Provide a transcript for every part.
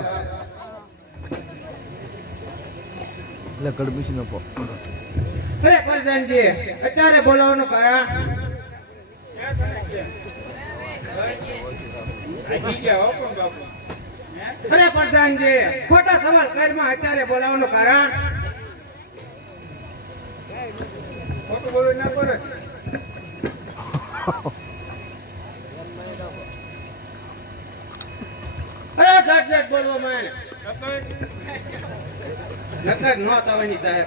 હા લકડ બીસી નો પો અરે પ્રધાનજી અત્યારે બોલાવવાનું કારણ અરે પ્રધાનજી ખોટા સવાલ કરમાં અત્યારે બોલાવવાનું કારણ ખોટું બોલવું ના પડે અરે ઘટ બોલવો મને નકર ન થવાની ચાહે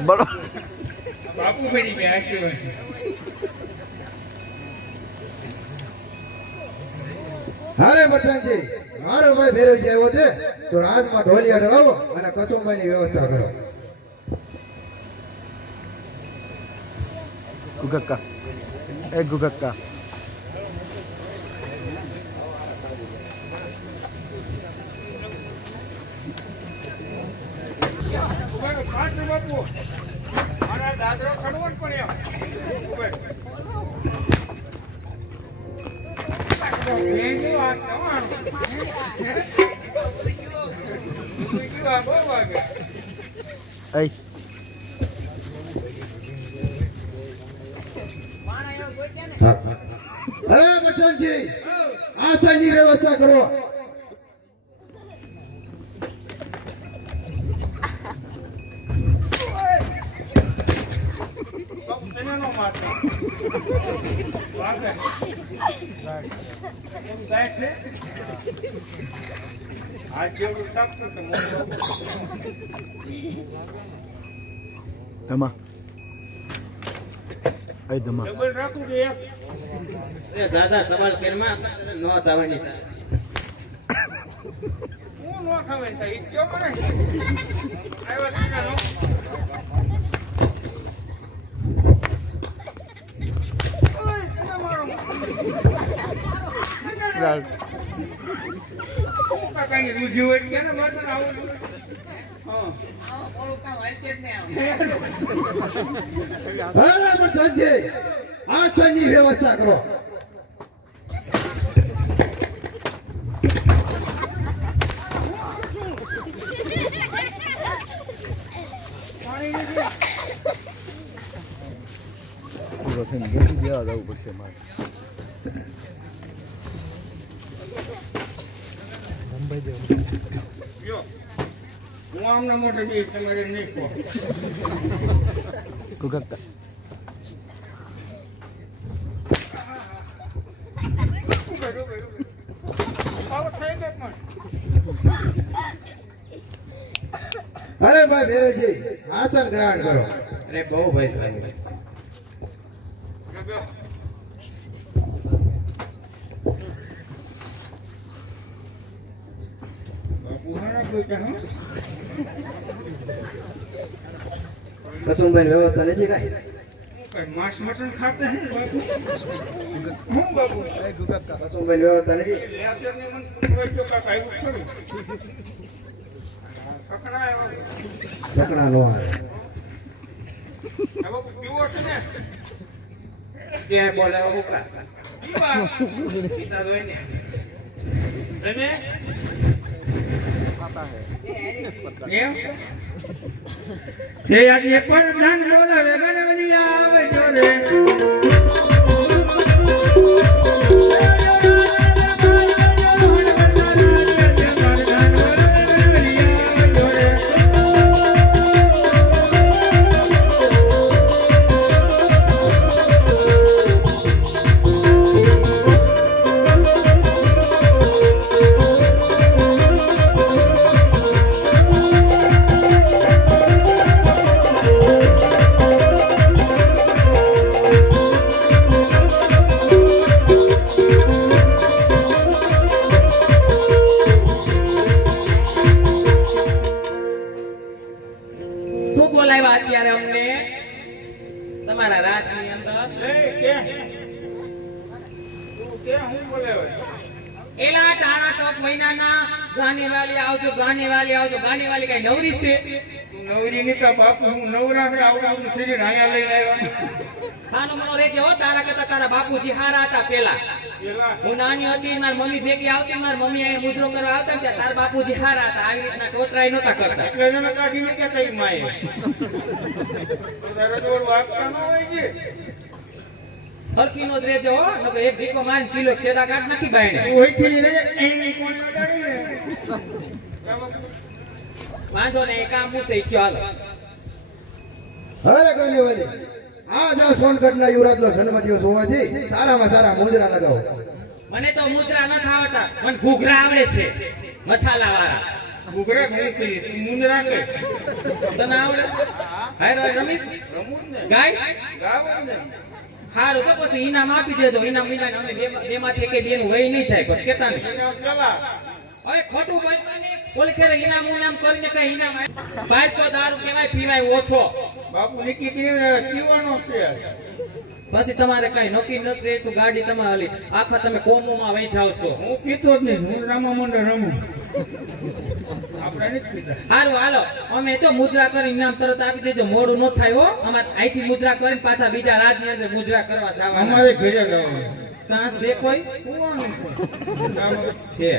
બડો બાપુ ફરી ગયા છે હારે મઠાજી મારો ભાઈ ભેરવજી આવ્યો છે તો રાજમાં ઢોલિયા ઢળાવો અને કસુંબાઈની વ્યવસ્થા કરો ગુગક્કા એ ગુગક્કા દાદરો ખડવો જ પડ્યો અરે મઠનજી આસાની વ્યવસ્થા કરો ધમા એ ધમા દાદા સવાલ કરમાં ન થવાની હું ન થવાની થાય કયો મને આવ્યો કાકાની રૂજી હોય કે ને મત આવું હા ઓળો કામ હાલ છે ને બરાબર સંજય આ સની વ્યવસ્થા કરો પૂરો થઈને બેસી દેવા જવું પડશે મારે હું આમને મોટે બી તમારે નહીં કહો ગુગક્કા અરે ભાઈ ભેરવજી આસન ગ્રહણ કરો અરે બહુ ભાઈ कसुंबाई व्यवस्था नहीं थी मांस मटन खाते हैं बाबू हूं बाबू कसुंबाई व्यवस्था नहीं थी सकड़ा नो आ बाबू पीवो छे ने के बोले बाबू का पीता दो ने એને પતા હે એમ જે આજે પર ધન બોલાવે ગણવલિયા આવે જોરે गाने वाली कई नवरी से नवरी ने का बाप हम नवरा में आवडું શ્રી રાયા લઈ આવ્યા સાનો મનો રે કે હો તારા કરતા તારા બાપુજી હારા હતા પેલા હું નાની હતી મારી મમ્મી ભેગી આવતી મારી મમ્મી અહીંયા મુજરો કરવા આવતા ત્યાં તાર બાપુજી હારા હતા આવી રીતના ટોચરાય નહોતા કરતા એટલે એને કાઢીને કહેતા ઈ માએ તારે તો વાગતા ન હોય કે હરખી નો જ રહેજો હો નકર એક ભીકો મારીને કિલો છેડા કાઢ નાખી બાયણે ઓઈથી ને એની કોણ લગાડી ને વાંધો ને એ કામ પૂછે ચાલો અરે કોને વાલી આ જો સોનગઢના યુવરાજનો જન્મદિવસ હોવાથી સારામાં સારા મુજરા લગાવો. મને તો મુદ્રા ન આવડતા મને ઘૂઘરા આવડે છે મસાલા વાળા ઘૂઘરા ઘણી કરી મુંદરા કે તને આવડે હાય રમીશ રમું ને ગાય ગાવ ને હારું તો પછી ઇનામ આપી દેજો ઇનામ વિના અમે બે માંથી એક બેન વહી નહીં જાય પછી કેતા નહીં પેલા હવે ખોટું બોલવાની ઓલી ખેરે ઇનામ કરીને કઈ ઇનામ બહાર તો દારૂ કેવાય પીવાય ઓછો બાપુ નીકી પીવાનો છે પછી તમારે કઈ નક્કી નથી રહેતું ગાડી તમારી આખા તમે કોમોમાં વહી જાવ છો હું પીતો જ નહીં હું રામા મંડળ રમું આપણે નથી પીતા હારું હાલો અમે જો મુદ્રા કરી ઇનામ તરત આપી દેજો મોડું ન થાય હો અમારે અહીંથી મુદ્રા કરીને પાછા બીજા રાજની અંદર મુદ્રા કરવા જવાના અમારે ઘરે જવાનું કાં છે કોઈ છે